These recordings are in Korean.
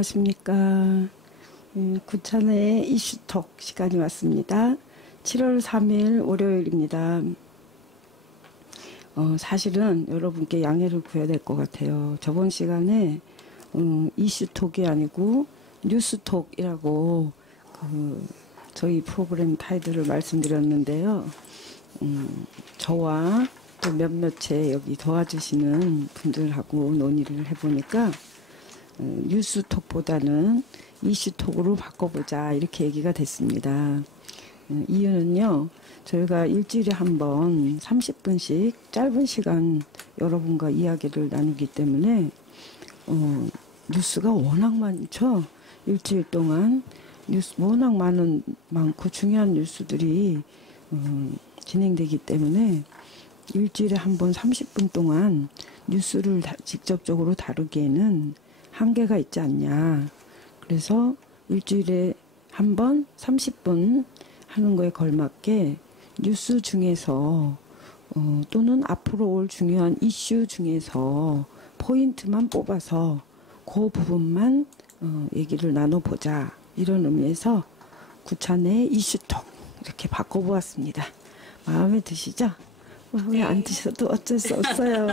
안녕하십니까. 구찬의 이슈톡 시간이 왔습니다. 7월 3일 월요일입니다. 사실은 여러분께 양해를 구해야 될 것 같아요. 저번 시간에 이슈톡이 아니고 뉴스톡이라고 저희 프로그램 타이틀을 말씀드렸는데요. 저와 또 몇몇의 여기 도와주시는 분들하고 논의를 해보니까 뉴스톡보다는 이슈톡으로 바꿔보자 이렇게 얘기가 됐습니다. 이유는요, 저희가 일주일에 한 번 30분씩 짧은 시간 여러분과 이야기를 나누기 때문에 뉴스가 워낙 많죠. 일주일 동안 뉴스 워낙 많고 중요한 뉴스들이 진행되기 때문에 일주일에 한 번 30분 동안 뉴스를 직접적으로 다루기에는 한계가 있지 않냐. 그래서 일주일에 한 번 30분 하는 거에 걸맞게 뉴스 중에서 또는 앞으로 올 중요한 이슈 중에서 포인트만 뽑아서 그 부분만 얘기를 나눠보자. 이런 의미에서 구찬의 이슈톡 이렇게 바꿔보았습니다. 마음에 드시죠? 마음에 안 드셔도 어쩔 수 없어요.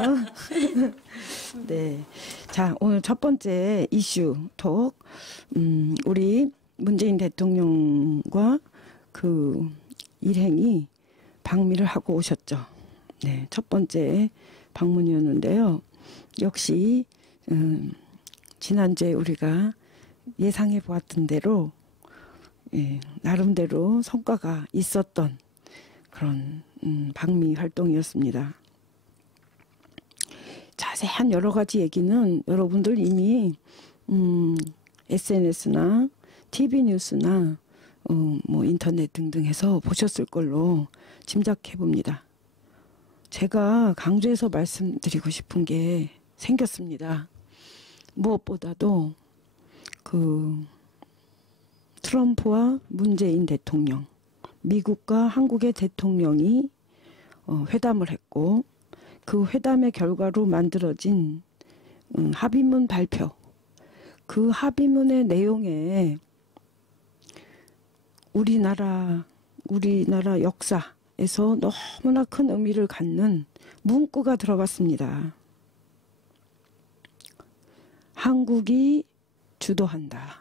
네. 자, 오늘 첫 번째 이슈 톡. 우리 문재인 대통령과 그 일행이 방미를 하고 오셨죠. 네. 첫 번째 방문이었는데요. 역시, 지난주에 우리가 예상해 보았던 대로, 나름대로 성과가 있었던 그런 방미 활동이었습니다. 자세한 여러 가지 얘기는 여러분들 이미 SNS나 TV 뉴스나 뭐 인터넷 등등 해서 보셨을 걸로 짐작해 봅니다. 제가 강조해서 말씀드리고 싶은 게 생겼습니다. 무엇보다도 그 트럼프와 문재인 대통령, 미국과 한국의 대통령이 회담을 했고 그 회담의 결과로 만들어진 합의문 발표, 그 합의문의 내용에 우리나라 역사에서 너무나 큰 의미를 갖는 문구가 들어갔습니다. 한국이 주도한다.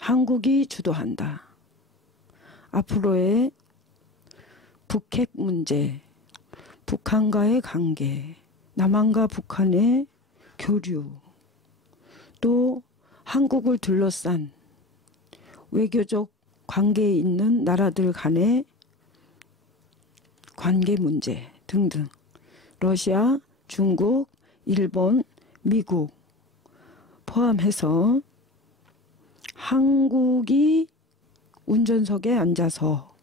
한국이 주도한다. 앞으로의 북핵 문제, 북한과의 관계, 남한과 북한의 교류, 또 한국을 둘러싼 외교적 관계에 있는 나라들 간의 관계 문제 등등, 러시아, 중국, 일본, 미국 포함해서 한국이 운전석에 앉아서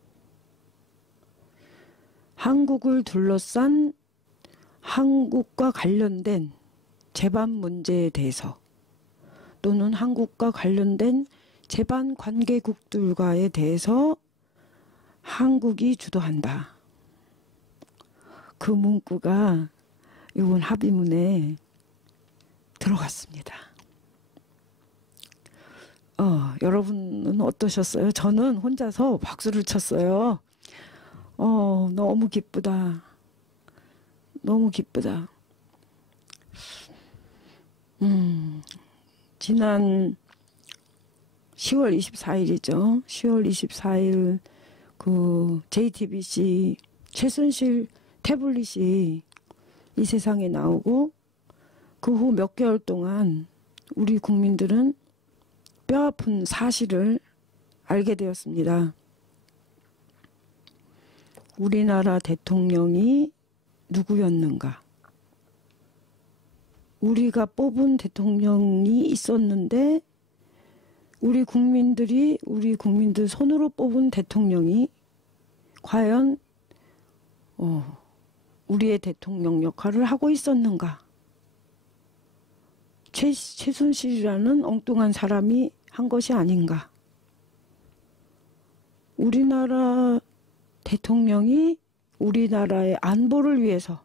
한국을 둘러싼 한국과 관련된 제반 문제에 대해서 또는 한국과 관련된 제반 관계국들과에 대해서 한국이 주도한다. 그 문구가 이번 합의문에 들어갔습니다. 여러분은 어떠셨어요? 저는 혼자서 박수를 쳤어요. 너무 기쁘다. 너무 기쁘다. 지난 10월 24일이죠. 10월 24일 그 JTBC 최순실 태블릿이 이 세상에 나오고 그 후 몇 개월 동안 우리 국민들은 뼈아픈 사실을 알게 되었습니다. 우리나라 대통령이 누구였는가? 우리가 뽑은 대통령이 있었는데 우리 국민들 손으로 뽑은 대통령이 과연 우리의 대통령 역할을 하고 있었는가? 최순실이라는 엉뚱한 사람이 한 것이 아닌가? 우리나라 대통령이 우리나라의 안보를 위해서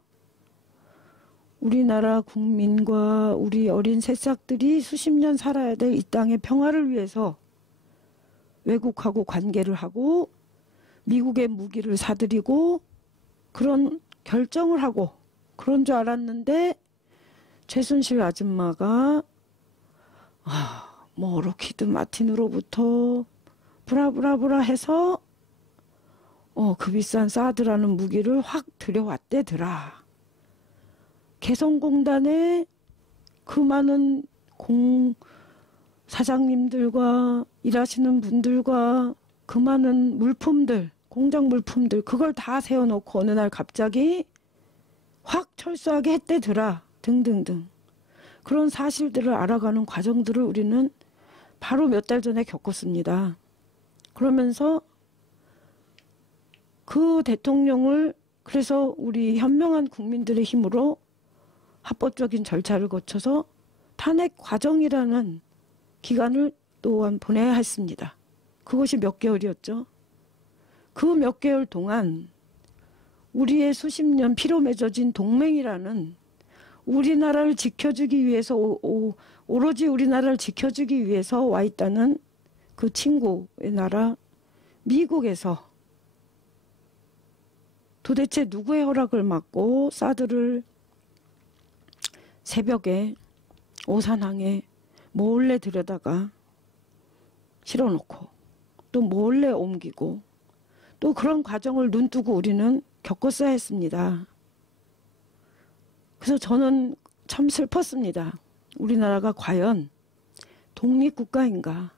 우리나라 국민과 우리 어린 새싹들이 수십 년 살아야 될 이 땅의 평화를 위해서 외국하고 관계를 하고 미국의 무기를 사들이고 그런 결정을 하고 그런 줄 알았는데 최순실 아줌마가 뭐 로키드 마틴으로부터 브라브라브라 해서 그 비싼 사드라는 무기를 확 들여왔대더라. 개성공단에 그 많은 사장님들과 일하시는 분들과 그 많은 물품들, 공장 물품들 그걸 다 세워놓고 어느 날 갑자기 확 철수하게 했대더라. 등등등. 그런 사실들을 알아가는 과정들을 우리는 바로 몇 달 전에 겪었습니다. 그러면서 그 대통령을 그래서 우리 현명한 국민들의 힘으로 합법적인 절차를 거쳐서 탄핵 과정이라는 기간을 또한 보내야 했습니다. 그것이 몇 개월이었죠. 그 몇 개월 동안 우리의 수십 년 피로 맺어진 동맹이라는 우리나라를 지켜주기 위해서 오로지 우리나라를 지켜주기 위해서 와 있다는 그 친구의 나라 미국에서 도대체 누구의 허락을 받고 사드를 새벽에 오산항에 몰래 들여다가 실어놓고 또 몰래 옮기고 또 그런 과정을 눈뜨고 우리는 겪었어야 했습니다. 그래서 저는 참 슬펐습니다. 우리나라가 과연 독립국가인가?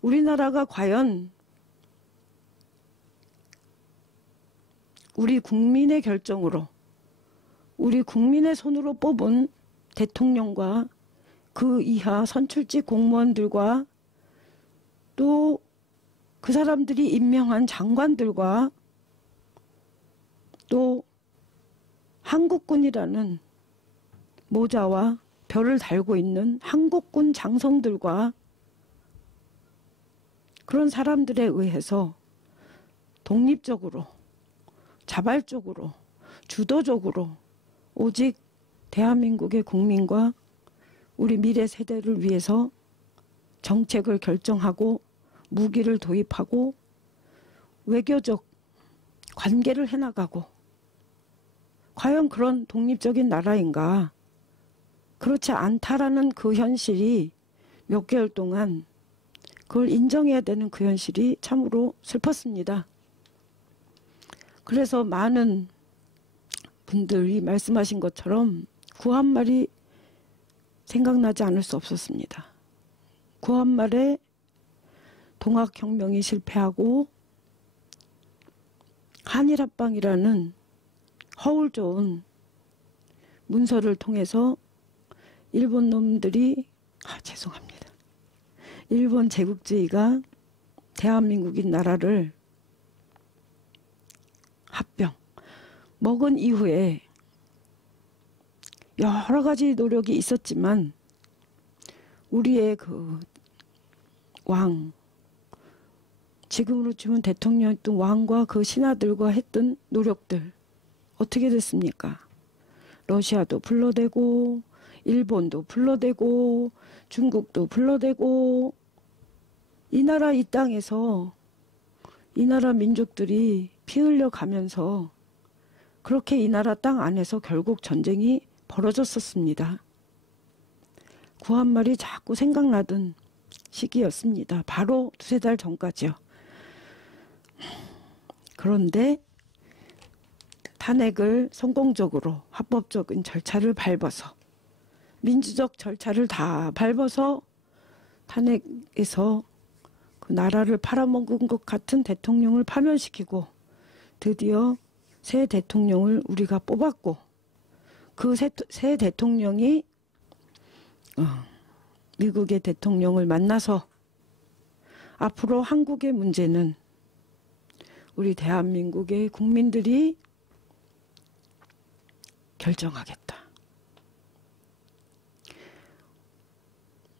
우리나라가 과연 우리 국민의 결정으로 우리 국민의 손으로 뽑은 대통령과 그 이하 선출직 공무원들과 또 그 사람들이 임명한 장관들과 또 한국군이라는 모자와 별을 달고 있는 한국군 장성들과 그런 사람들에 의해서 독립적으로 자발적으로 주도적으로 오직 대한민국의 국민과 우리 미래 세대를 위해서 정책을 결정하고 무기를 도입하고 외교적 관계를 해나가고 과연 그런 독립적인 나라인가? 그렇지 않다라는 그 현실이 몇 개월 동안 그걸 인정해야 되는 그 현실이 참으로 슬펐습니다. 그래서 많은 분들이 말씀하신 것처럼 구한말이 생각나지 않을 수 없었습니다. 구한말에 동학혁명이 실패하고 한일합방이라는 허울 좋은 문서를 통해서 일본 놈들이 죄송합니다. 일본 제국주의가 대한민국인 나라를 합병 먹은 이후에 여러 가지 노력이 있었지만 우리의 그 왕, 지금으로 치면 대통령이었던 왕과 그 신하들과 했던 노력들 어떻게 됐습니까? 러시아도 불러대고 일본도 불러대고 중국도 불러대고 이 나라 이 땅에서 이 나라 민족들이 피 흘려 가면서 그렇게 이 나라 땅 안에서 결국 전쟁이 벌어졌었습니다. 구한말이 자꾸 생각나던 시기였습니다. 바로 두세 달 전까지요. 그런데 탄핵을 성공적으로 합법적인 절차를 밟아서 민주적 절차를 다 밟아서 탄핵에서 그 나라를 팔아먹은 것 같은 대통령을 파면시키고 드디어 새 대통령을 우리가 뽑았고 그 새 대통령이 미국의 대통령을 만나서 앞으로 한국의 문제는 우리 대한민국의 국민들이 결정하겠다.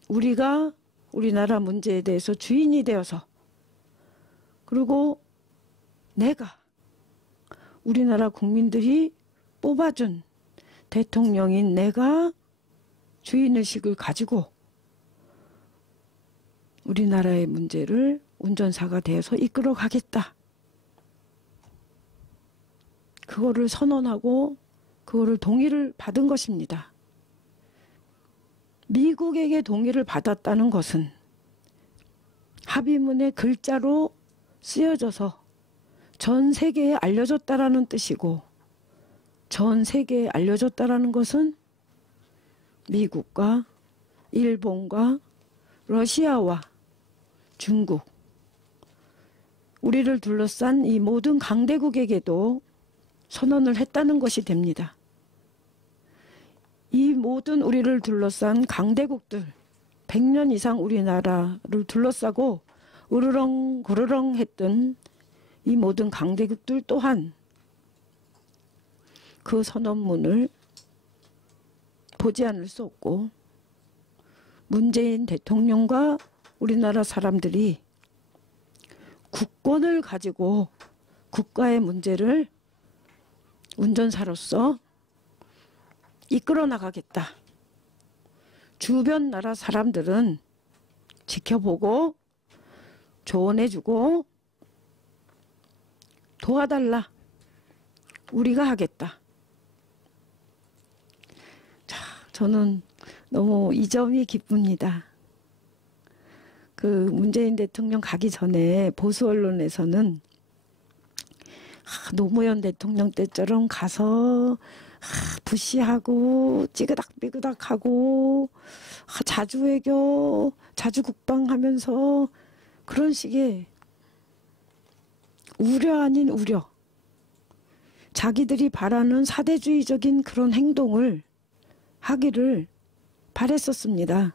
우리가 우리나라 문제에 대해서 주인이 되어서 그리고 내가 우리나라 국민들이 뽑아준 대통령인 내가 주인의식을 가지고 우리나라의 문제를 운전사가 되어서 이끌어 가겠다. 그거를 선언하고 그거를 동의를 받은 것입니다. 미국에게 동의를 받았다는 것은 합의문의 글자로 쓰여져서 전 세계에 알려졌다라는 뜻이고, 전 세계에 알려졌다라는 것은 미국과 일본과 러시아와 중국, 우리를 둘러싼 이 모든 강대국에게도 선언을 했다는 것이 됩니다. 이 모든 우리를 둘러싼 강대국들, 100년 이상 우리나라를 둘러싸고 으르렁 그르렁 했던 이 모든 강대국들 또한 그 선언문을 보지 않을 수 없고, 문재인 대통령과 우리나라 사람들이 국권을 가지고 국가의 문제를 운전사로서 이끌어 나가겠다. 주변 나라 사람들은 지켜보고 조언해주고 도와달라. 우리가 하겠다. 자, 저는 너무 이 점이 기쁩니다. 그 문재인 대통령 가기 전에 보수 언론에서는 노무현 대통령 때처럼 가서 부시하고 찌그닥비그닥하고 자주외교, 자주국방하면서 그런 식의 우려 아닌 우려, 자기들이 바라는 사대주의적인 그런 행동을 하기를 바랬었습니다.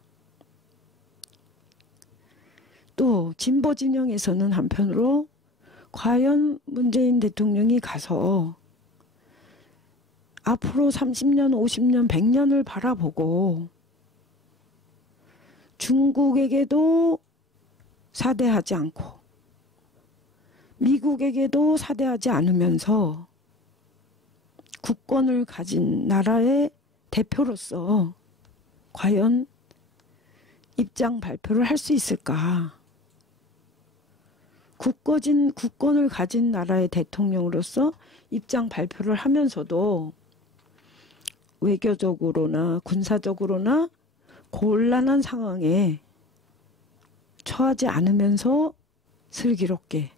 또 진보 진영에서는 한편으로 과연 문재인 대통령이 가서 앞으로 30년, 50년, 100년을 바라보고 중국에게도 사대하지 않고 미국에게도 사대하지 않으면서 국권을 가진 나라의 대표로서 과연 입장 발표를 할 수 있을까? 국권을 가진 나라의 대통령으로서 입장 발표를 하면서도 외교적으로나 군사적으로나 곤란한 상황에 처하지 않으면서 슬기롭게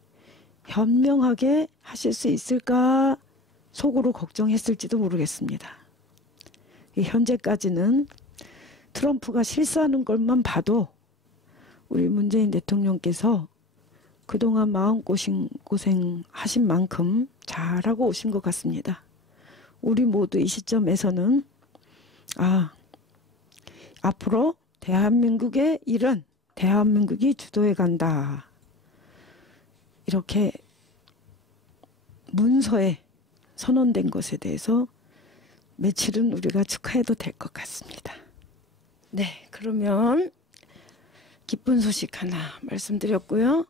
현명하게 하실 수 있을까 속으로 걱정했을지도 모르겠습니다. 현재까지는 트럼프가 실수하는 것만 봐도 우리 문재인 대통령께서 그동안 마음고생 하신 만큼 잘하고 오신 것 같습니다. 우리 모두 이 시점에서는 앞으로 대한민국의 일은 대한민국이 주도해 간다. 이렇게 문서에 선언된 것에 대해서 며칠은 우리가 축하해도 될 것 같습니다. 네, 그러면 기쁜 소식 하나 말씀드렸고요.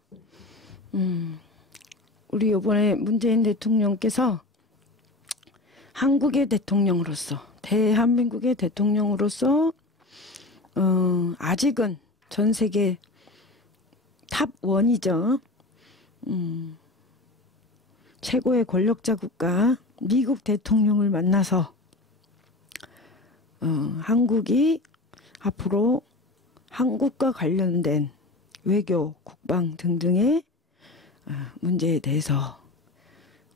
우리 이번에 문재인 대통령께서 한국의 대통령으로서, 대한민국의 대통령으로서 아직은 전 세계 탑 1이죠. 최고의 권력자 국가 미국 대통령을 만나서 한국이 앞으로 한국과 관련된 외교, 국방 등등의 문제에 대해서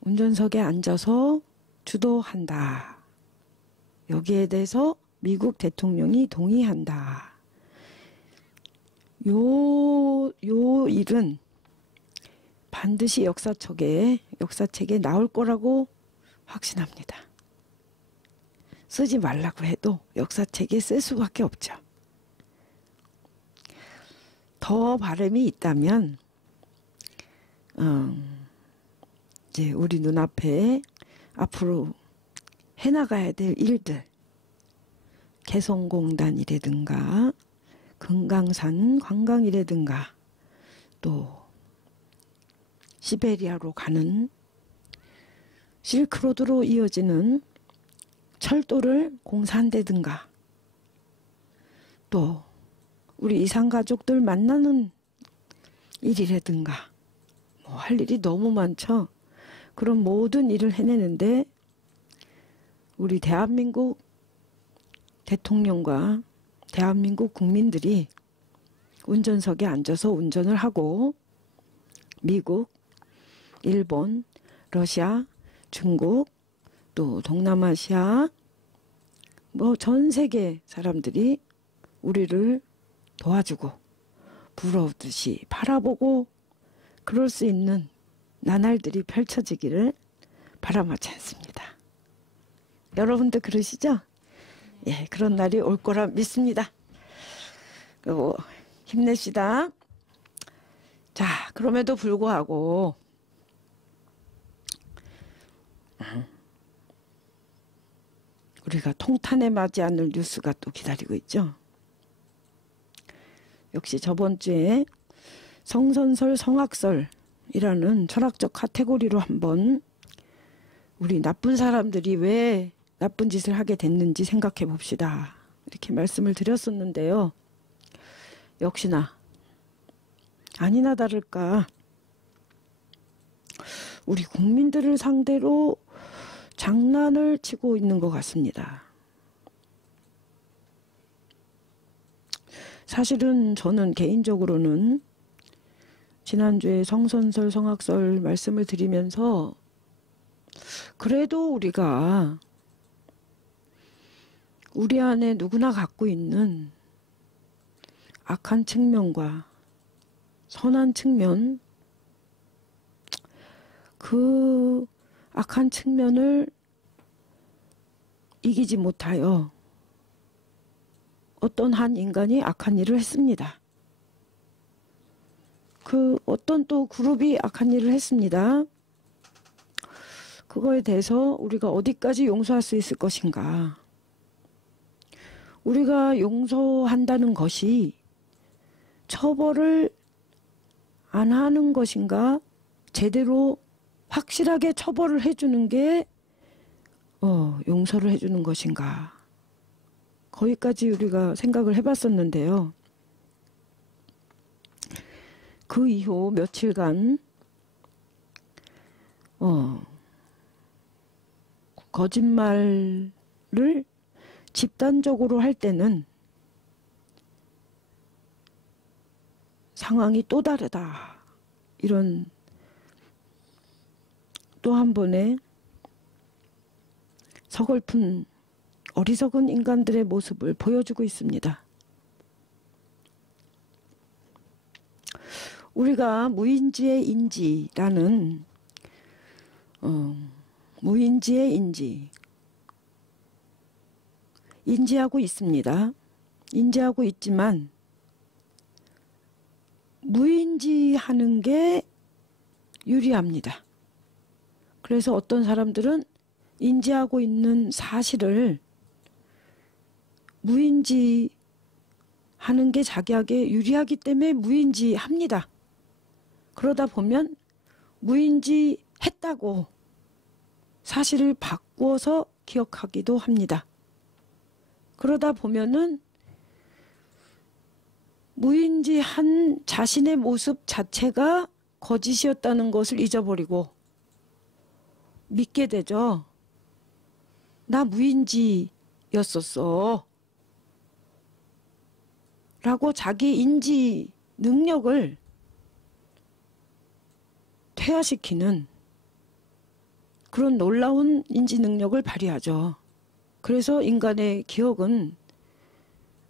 운전석에 앉아서 주도한다. 여기에 대해서 미국 대통령이 동의한다. 요 일은 반드시 역사책에 나올 거라고 확신합니다. 쓰지 말라고 해도 역사책에 쓸 수밖에 없죠. 더 바람이 있다면 이제 우리 눈앞에 앞으로 해나가야 될 일들, 개성공단이라든가 금강산 관광이라든가 또 시베리아로 가는 실크로드로 이어지는 철도를 공사한다든가 또 우리 이산가족들 만나는 일이라든가 뭐 할 일이 너무 많죠. 그런 모든 일을 해내는데 우리 대한민국 대통령과 대한민국 국민들이 운전석에 앉아서 운전을 하고 미국, 일본, 러시아, 중국, 또 동남아시아 뭐 전 세계 사람들이 우리를 도와주고 부러우듯이 바라보고 그럴 수 있는 나날들이 펼쳐지기를 바라마지 않습니다. 여러분도 그러시죠? 예, 그런 날이 올 거라 믿습니다. 힘내시다. 자, 그럼에도 불구하고 우리가 통탄에 맞지 않을 뉴스가 또 기다리고 있죠. 역시 저번 주에 성선설, 성악설이라는 철학적 카테고리로 한번 우리 나쁜 사람들이 왜 나쁜 짓을 하게 됐는지 생각해 봅시다. 이렇게 말씀을 드렸었는데요. 역시나 아니나 다를까 우리 국민들을 상대로 장난을 치고 있는 것 같습니다. 사실은 저는 개인적으로는 지난주에 성선설, 성악설 말씀을 드리면서 그래도 우리가 우리 안에 누구나 갖고 있는 악한 측면과 선한 측면, 그 악한 측면을 이기지 못하여 어떤 한 인간이 악한 일을 했습니다. 그 어떤 또 그룹이 악한 일을 했습니다. 그거에 대해서 우리가 어디까지 용서할 수 있을 것인가. 우리가 용서한다는 것이 처벌을 안 하는 것인가, 제대로 확실하게 처벌을 해주는 게 용서를 해주는 것인가. 거기까지 우리가 생각을 해봤었는데요. 그 이후 며칠간 거짓말을 집단적으로 할 때는 상황이 또 다르다. 이런 또 한 번의 서글픈 어리석은 인간들의 모습을 보여주고 있습니다. 우리가 무인지의 인지라는 무인지의 인지 인지하고 있습니다. 인지하고 있지만 무인지하는 게 유리합니다. 그래서 어떤 사람들은 인지하고 있는 사실을 무인지하는 게 자기에게 유리하기 때문에 무인지합니다. 그러다 보면 무인지했다고 사실을 바꾸어서 기억하기도 합니다. 그러다 보면은 무인지한 자신의 모습 자체가 거짓이었다는 것을 잊어버리고 믿게 되죠. 나 무인지였었어. 라고 자기 인지 능력을 퇴화시키는 그런 놀라운 인지 능력을 발휘하죠. 그래서 인간의 기억은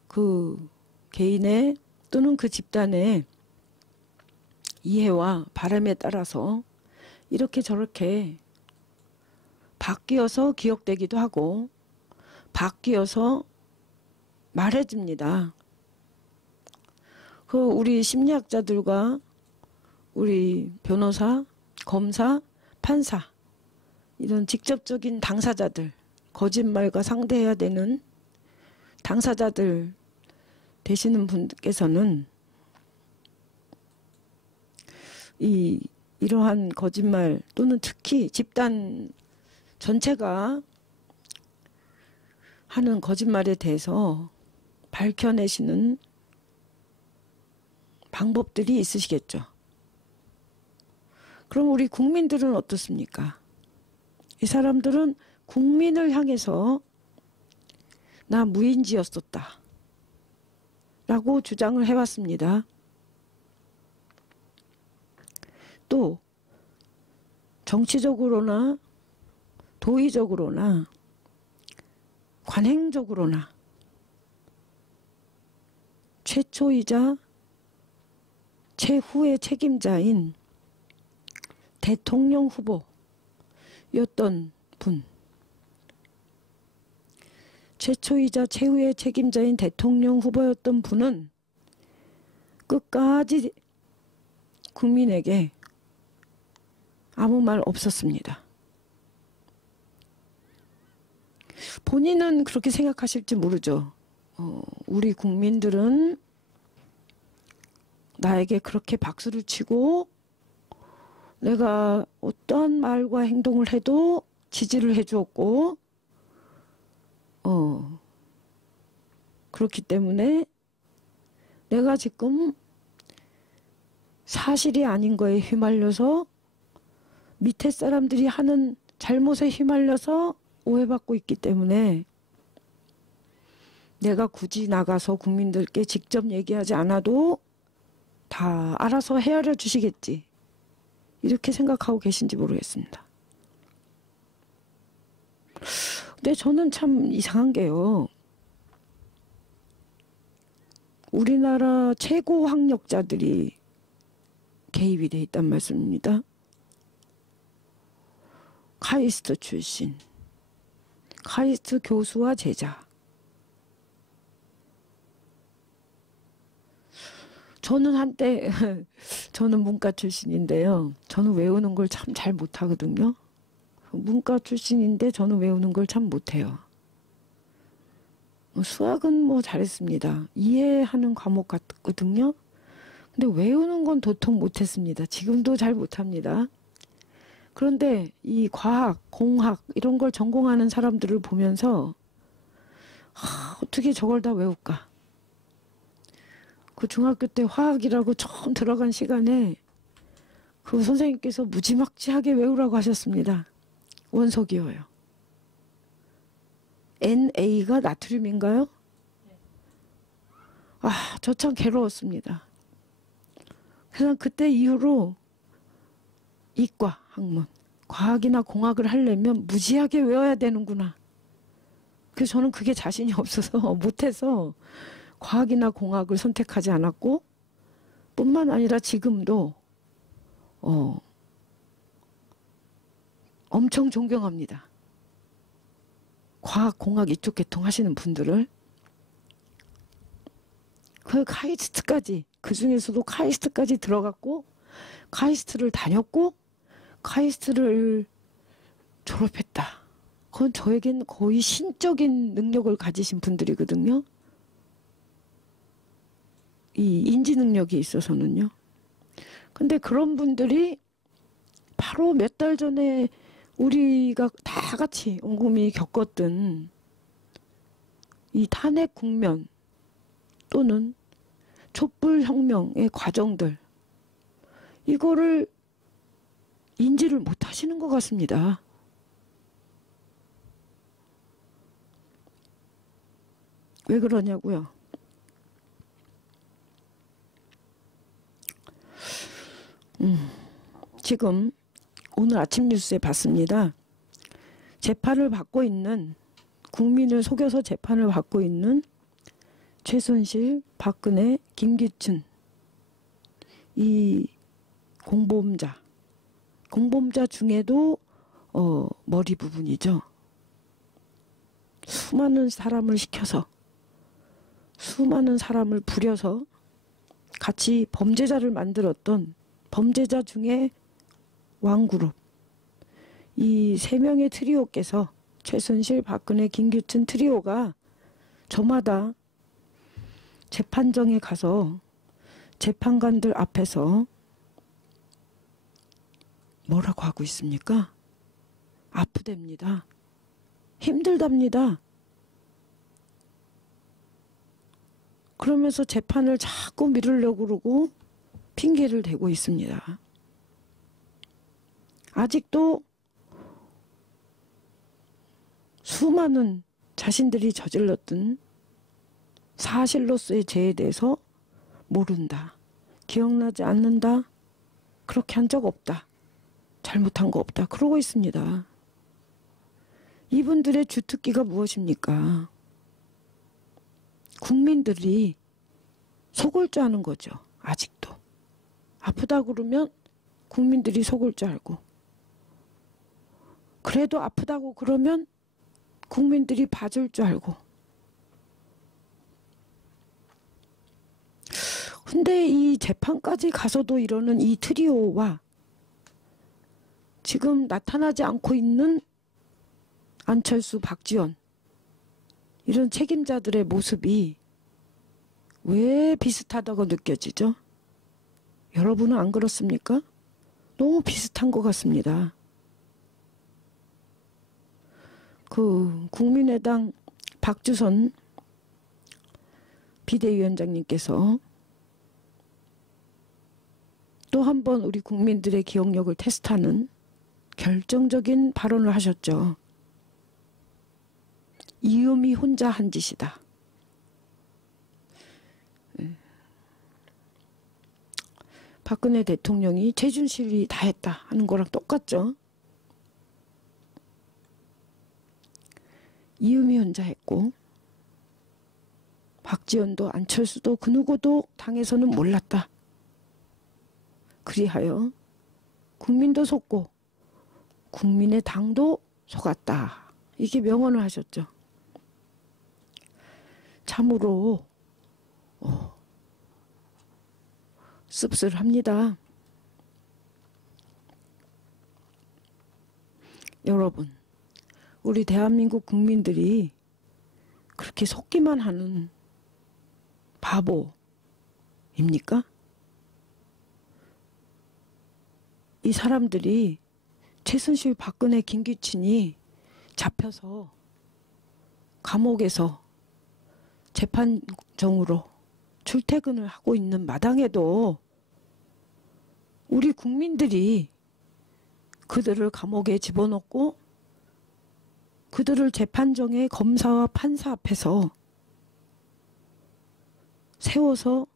그 개인의 또는 그 집단의 이해와 바람에 따라서 이렇게 저렇게 바뀌어서 기억되기도 하고 바뀌어서 말해집니다. 그 우리 심리학자들과 우리 변호사, 검사, 판사 이런 직접적인 당사자들, 거짓말과 상대해야 되는 당사자들 되시는 분께서는 이러한 거짓말 또는 특히 집단 전체가 하는 거짓말에 대해서 밝혀내시는 방법들이 있으시겠죠. 그럼 우리 국민들은 어떻습니까? 이 사람들은 국민을 향해서 나 무인지였었다 라고 주장을 해왔습니다. 또 정치적으로나 도의적으로나 관행적으로나 최초이자 최후의 책임자인 대통령 후보였던 분, 최초이자 최후의 책임자인 대통령 후보였던 분은 끝까지 국민에게 아무 말 없었습니다. 본인은 그렇게 생각하실지 모르죠. 우리 국민들은 나에게 그렇게 박수를 치고 내가 어떠한 말과 행동을 해도 지지를 해주었고 그렇기 때문에 내가 지금 사실이 아닌 거에 휘말려서 밑에 사람들이 하는 잘못에 휘말려서 오해받고 있기 때문에 내가 굳이 나가서 국민들께 직접 얘기하지 않아도 다 알아서 헤아려 주시겠지. 이렇게 생각하고 계신지 모르겠습니다. 근데 저는 참 이상한 게요. 우리나라 최고 학력자들이 개입이 돼 있단 말씀입니다. 카이스트 출신, 카이스트 교수와 제자. 저는 한때 저는 문과 출신인데요. 저는 외우는 걸 참 잘 못하거든요. 문과 출신인데 저는 외우는 걸 참 못해요. 수학은 뭐 잘했습니다. 이해하는 과목 같거든요. 근데 외우는 건 도통 못했습니다. 지금도 잘 못합니다. 그런데 이 과학, 공학 이런 걸 전공하는 사람들을 보면서 어떻게 저걸 다 외울까? 그 중학교 때 화학이라고 처음 들어간 시간에 그 선생님께서 무지막지하게 외우라고 하셨습니다. 원소 기호요. NA가 나트륨인가요? 저 참 괴로웠습니다. 그래서 그때 이후로 이과 학문, 과학이나 공학을 하려면 무지하게 외워야 되는구나. 그래서 저는 그게 자신이 없어서 못해서 과학이나 공학을 선택하지 않았고 뿐만 아니라 지금도 엄청 존경합니다. 과학, 공학 이쪽 계통 하시는 분들을. 그 카이스트까지, 그 중에서도 카이스트까지 들어갔고 카이스트를 다녔고 카이스트를 졸업했다. 그건 저에겐 거의 신적인 능력을 가지신 분들이거든요. 이 인지 능력이 있어서는요. 근데 그런 분들이 바로 몇 달 전에 우리가 다 같이 온 국민이 겪었던 이 탄핵 국면 또는 촛불혁명의 과정들, 이거를 인지를 못 하시는 것 같습니다. 왜 그러냐고요? 지금 오늘 아침 뉴스에 봤습니다. 재판을 받고 있는, 국민을 속여서 재판을 받고 있는 최순실, 박근혜, 김기춘, 이 공범자 중에도 머리 부분이죠. 수많은 사람을 시켜서, 수많은 사람을 부려서 같이 범죄자를 만들었던 범죄자 중에 왕그룹, 이 세 명의 트리오께서, 최순실, 박근혜, 김기춘 트리오가 저마다 재판정에 가서 재판관들 앞에서 뭐라고 하고 있습니까? 아프답니다. 힘들답니다. 그러면서 재판을 자꾸 미루려고 그러고 핑계를 대고 있습니다. 아직도 수많은 자신들이 저질렀던 사실로서의 죄에 대해서 모른다, 기억나지 않는다, 그렇게 한 적 없다, 잘못한 거 없다 그러고 있습니다. 이분들의 주특기가 무엇입니까? 국민들이 속을 줄 아는 거죠. 아직도 아프다 그러면 국민들이 속을 줄 알고, 그래도 아프다고 그러면 국민들이 봐줄 줄 알고. 근데 이 재판까지 가서도 이러는 이 트리오와 지금 나타나지 않고 있는 안철수, 박지원, 이런 책임자들의 모습이 왜 비슷하다고 느껴지죠? 여러분은 안 그렇습니까? 너무 비슷한 것 같습니다. 그 국민의당 박주선 비대위원장님께서 또 한 번 우리 국민들의 기억력을 테스트하는 결정적인 발언을 하셨죠. 이음이 혼자 한 짓이다. 박근혜 대통령이 최순실이 다 했다 하는 거랑 똑같죠. 이음이 혼자 했고, 박지원도 안철수도 그 누구도 당에서는 몰랐다. 그리하여 국민도 속고 국민의 당도 속았다. 이게 명언을 하셨죠. 참으로 씁쓸합니다. 여러분, 우리 대한민국 국민들이 그렇게 속기만 하는 바보입니까? 이 사람들이 최순실, 박근혜, 김기춘이 잡혀서 감옥에서 재판정으로 출퇴근을 하고 있는 마당에도 우리 국민들이 그들을 감옥에 집어넣고 그들을 재판정의 검사와 판사 앞에서 세워서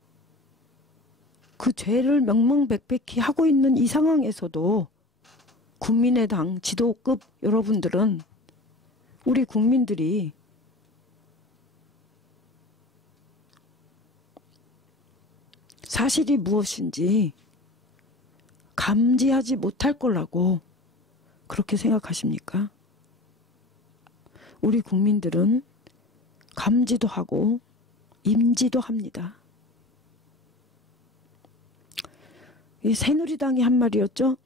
그 죄를 명명백백히 하고 있는 이 상황에서도 국민의당 지도급 여러분들은, 우리 국민들이 사실이 무엇인지 감지하지 못할 거라고 그렇게 생각하십니까? 우리 국민들은 감지도 하고 임지도 합니다. 이 새누리당이 한 말이었죠.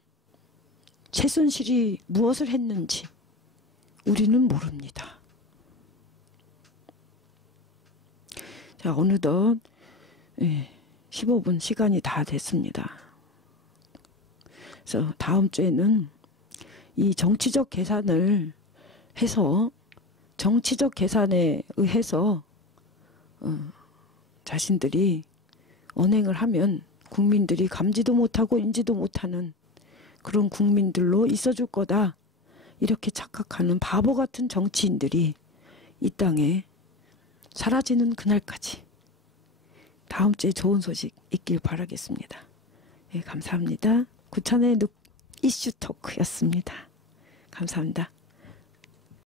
최순실이 무엇을 했는지 우리는 모릅니다. 자, 어느덧 15분 시간이 다 됐습니다. 그래서 다음 주에는 이 정치적 계산을 해서, 정치적 계산에 의해서 자신들이 언행을 하면 국민들이 감지도 못하고 인지도 못하는 그런 국민들로 있어줄 거다, 이렇게 착각하는 바보 같은 정치인들이 이 땅에 사라지는 그날까지 다음 주에 좋은 소식 있길 바라겠습니다. 예, 감사합니다. 구천의 이슈 토크였습니다. 감사합니다.